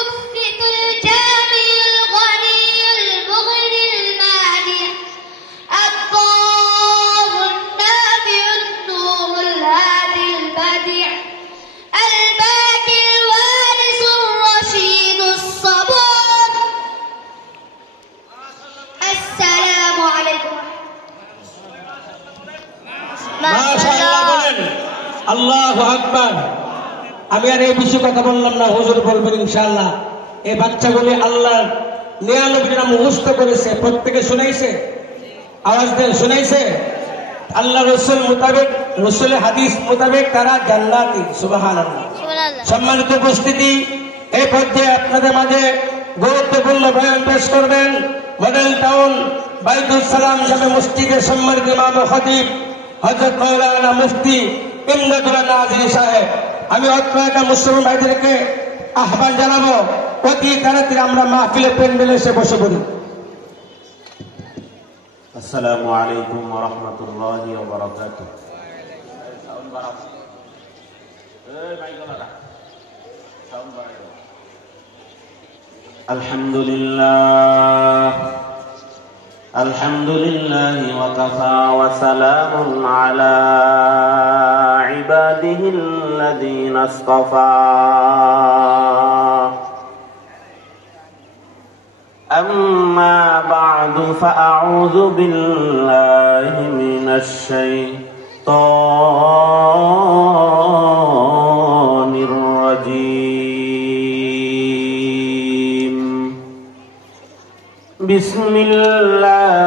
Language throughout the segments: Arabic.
المفرط الجامع الغني المغني المانع الله النافع النور الهادي البديع الباقي الوارث الرشيد الصبور. السلام عليكم. মাশাআল্লাহ বলেন আল্লাহু আকবার। আমি আর এই বিষয়ে কথা বললাম না, হুজুর বলবেন ইনশাআল্লাহ। এই বাচ্চাগুলি আল্লাহর 99 নাম মুখস্থ করেছে, প্রত্যেকে শুনাইছে, আওয়াজ দেন শুনাইছে। আল্লাহ রসুল মোতাবেক, রসুলের হাদিস মোতাবেক তারা জান্নাতি। সুবহানাল্লাহ। সম্মানিত উপস্থিতি, এই পর্যায়ে আপনাদের মাঝে গুরুত্বপূর্ণ বয়ান পেশ করবেন মডেল টাউন বাইতুল সালাম জামে মসজিদের সম্মানিত ইমাম ও খতিব হযরত মাওলানা মুফতি ইমদাদুল্লাহ নাজির সাহেব। আমি অত্র এলাকার মুসলমান ভাইদেরকে আহ্বান জানাবো, অতি তাড়াতাড়ি আমরা মাহফিলে প্যান্ডেলে এসে বসে পড়ি। আসসালামু আলাইকুম ওয়া রাহমাতুল্লাহি ওয়া বারাকাতুহু। আলহামদুলিল্লাহ আলহামদুলিল্লাহি ওয়া কাফা ওয়া সালামুন আলা ইবাদিহিল্লাযীনা ইসতাফা। أما بعد فأعوذ بالله من الشيطان الرجيم. بسم الله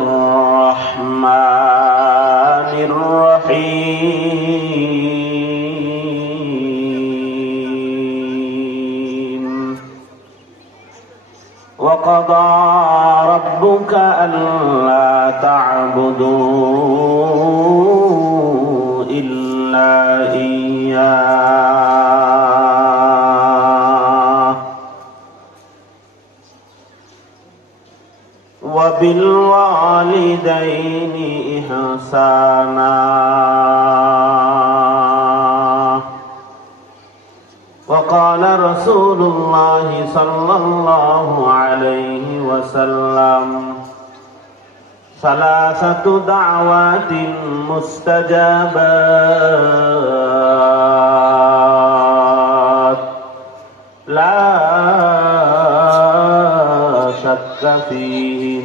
الرحمن الرحيم. وقضى ربك ألا تعبدوا إلا إياه وبالوالدين إحسانا. وقال رسول الله صلى الله عليه وسلم: ثلاثة دعوات مستجابات لا شك فيهن